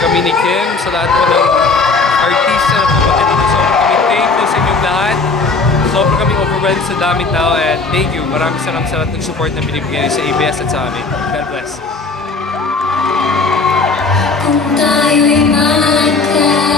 kami ni Kim, sa lahat po ng artista na pumunta dito. Sobrang kami thankful sa inyong lahat. Sobrang kami overwhelmed sa damit now and thank you. Maraming salamat ng support na binibigyan sa ABS at sa amin. God bless. Kung tayo'y malagay